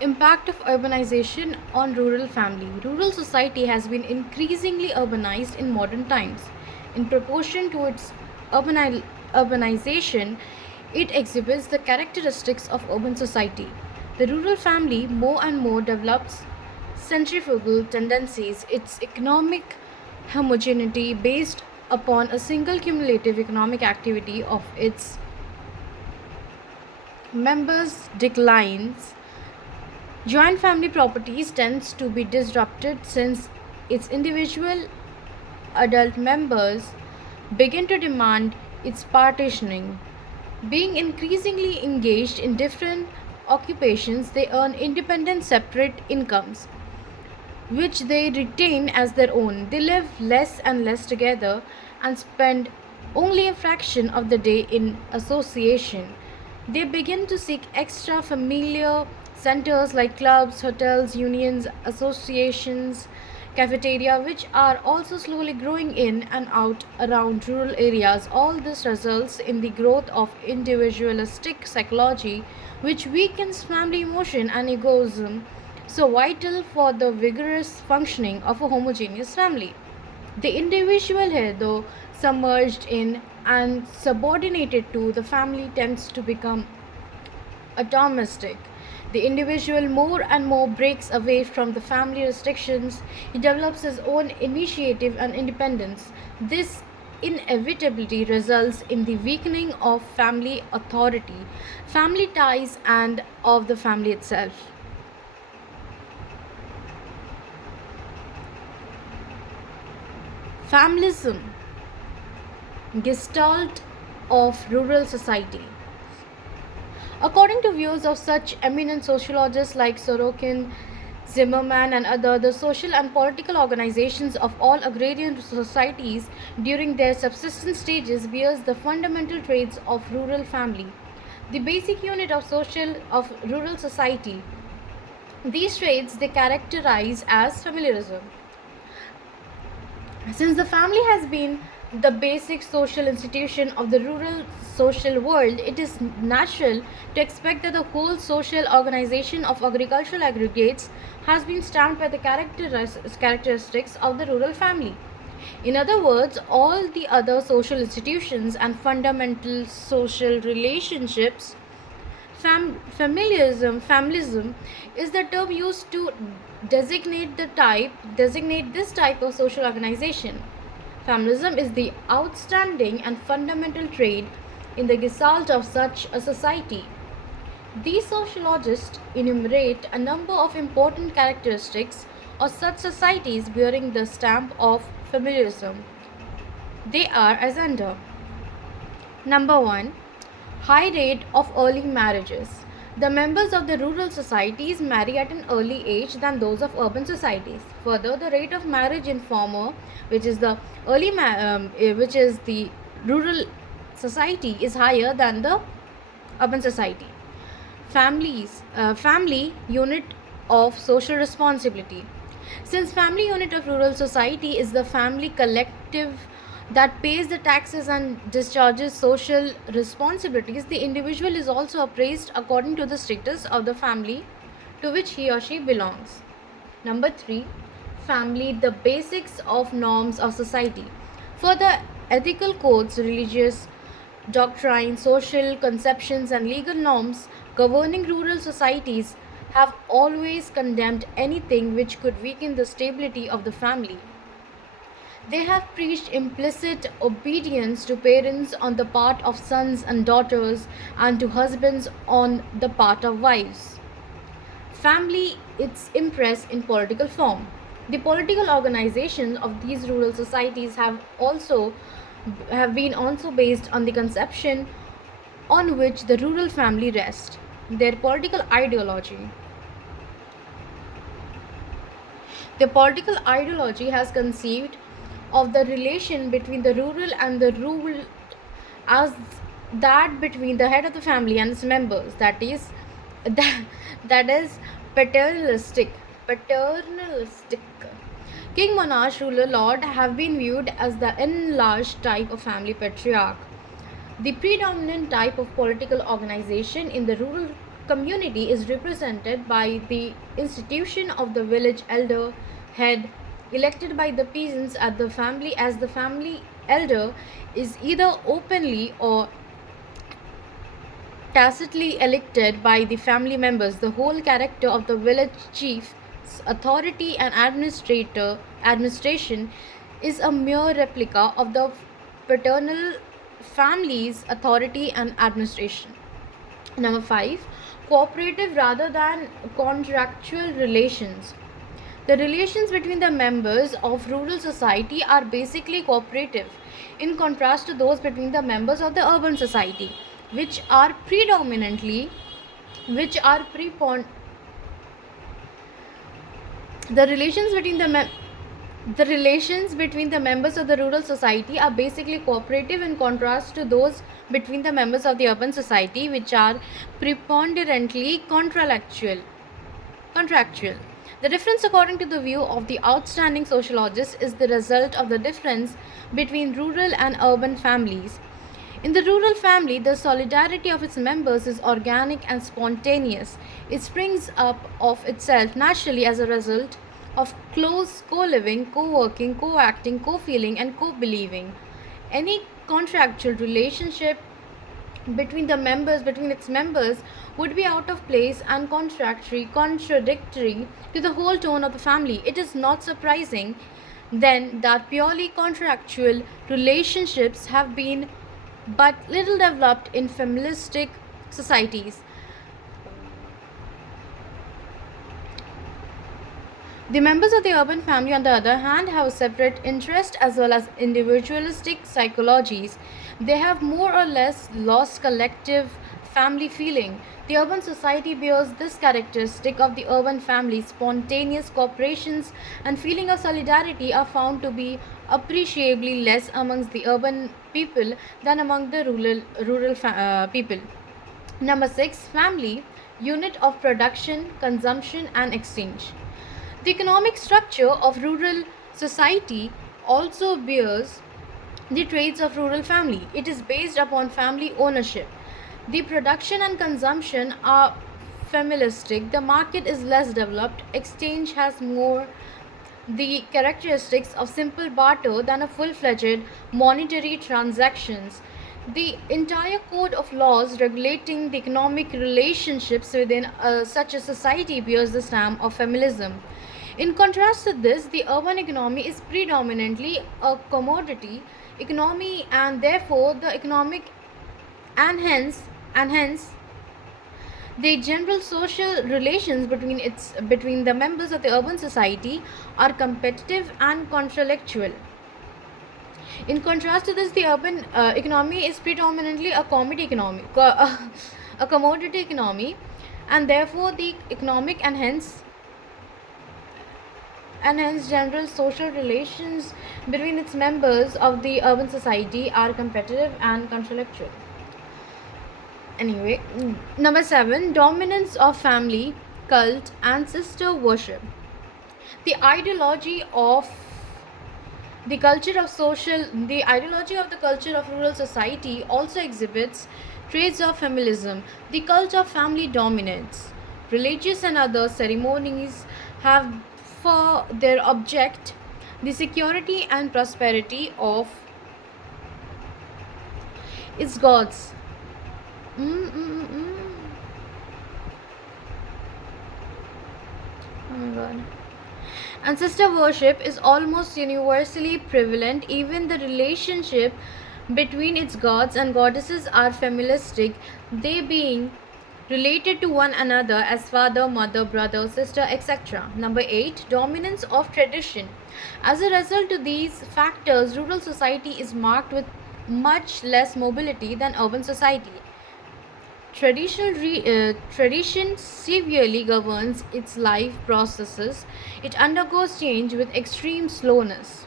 Impact of urbanization on rural family. Rural society has been increasingly urbanized in modern times. In proportion to its urbanization, it exhibits the characteristics of urban society. The rural family more and more develops centrifugal tendencies, its economic homogeneity based upon a single cumulative economic activity of its members declines. Joint family properties tends to be disrupted since its individual adult members begin to demand its partitioning. Being increasingly engaged in different occupations, they earn independent separate incomes, which they retain as their own. They live less and less together and spend only a fraction of the day in association. They begin to seek extra familiar centers like clubs, hotels, unions, associations, cafeteria, which are also slowly growing in and out around rural areas. All this results in the growth of individualistic psychology, which weakens family emotion and egoism, so vital for the vigorous functioning of a homogeneous family. The individual here, though submerged in and subordinated to the family, tends to become atomistic. The individual more and more breaks away from the family restrictions. He develops his own initiative and independence. This inevitably results in the weakening of family authority, family ties, and of the family itself. Familism, gestalt of rural society. According to views of such eminent sociologists like Sorokin, Zimmerman, and other, the social and political organizations of all agrarian societies during their subsistence stages bears the fundamental traits of rural family, the basic unit of social of rural society. These traits they characterize as familiarism. Since the family has been the basic social institution of the rural social world, it is natural to expect that the whole social organization of agricultural aggregates has been stamped by the characteristics of the rural family. In other words, all the other social institutions and fundamental social relationships. Familism is the term used to designate this type of social organization. Familism is the outstanding and fundamental trait in the gestalt of such a society. These sociologists enumerate a number of important characteristics of such societies bearing the stamp of familiarism. They are as under: Number 1, high rate of early marriages. The members of the rural societies marry at an early age than those of urban societies. Further, the rate of marriage in former, which is the which is the rural society, is higher than the urban society. Family unit of social responsibility. Since family unit of rural society is the family collective that pays the taxes and discharges social responsibilities, the individual is also appraised according to the status of the family to which he or she belongs. Number 3, family, the basics of norms of society. For the ethical codes, religious doctrine, social conceptions, and legal norms governing rural societies have always condemned anything which could weaken the stability of the family. They have preached implicit obedience to parents on the part of sons and daughters, and to husbands on the part of wives. Family, its impress in political form. The political organizations of these rural societies have been also based on the conception on which the rural family rests. Their political ideology. The political ideology has conceived of the relation between the rural and the rural as that between the head of the family and its members. That is, that, that is paternalistic. Paternalistic. King, monarch, ruler, lord have been viewed as the enlarged type of family patriarch. The predominant type of political organization in the rural community is represented by the institution of the village elder head, elected by the peasants at the family, as the family elder is either openly or tacitly elected by the family members. The whole character of the village chief's authority and administration is a mere replica of the paternal family's authority and administration. Number 5, cooperative rather than contractual relations. The relations between the members of rural society are basically cooperative, in contrast to those between the members of the urban society, which are predominantly, which are prepon- the relations between the relations between the members of the rural society are basically cooperative, in contrast to those between the members of the urban society, which are preponderantly contractual. The difference, according to the view of the outstanding sociologists, is the result of the difference between rural and urban families. In the rural family, the solidarity of its members is organic and spontaneous. It springs up of itself naturally as a result of close co living, co working, co acting, co feeling, and co believing. Any contractual relationship between its members would be out of place and contradictory to the whole tone of the family. It is not surprising then that purely contractual relationships have been but little developed in familistic societies. The members of the urban family, on the other hand, have separate interests as well as individualistic psychologies. They have more or less lost collective family feeling. The urban society bears this characteristic of the urban family. Spontaneous cooperations and feeling of solidarity are found to be appreciably less amongst the urban people than among the rural people. Number 6, family, unit of production, consumption, and exchange. The economic structure of rural society also bears the traits of rural family. It is based upon family ownership. The production and consumption are familistic. The market is less developed. Exchange has more the characteristics of simple barter than a full-fledged monetary transactions. The entire code of laws regulating the economic relationships within such a society bears the stamp of familism. In contrast to this, the urban economy is predominantly a commodity economy, and therefore the economic and hence the general social relations between the members of the urban society are competitive and contractual. In contrast to this, the urban economy is predominantly a a commodity economy, and therefore the economic and hence general social relations between its members of the urban society are competitive and contractual. Anyway, number 7, dominance of family, cult, and sister worship. The ideology of the ideology of the culture of rural society also exhibits traits of familism. The cult of family dominates. Religious and other ceremonies have for their object the security and prosperity of its gods. Mm, mm, mm, mm. Oh my god. Ancestor worship is almost universally prevalent. Even the relationship between its gods and goddesses are familistic, they being related to one another as father, mother, brother, sister, etc. Number 8, dominance of tradition. As a result of these factors, rural society is marked with much less mobility than urban society. Tradition severely governs its life processes. It undergoes change with extreme slowness.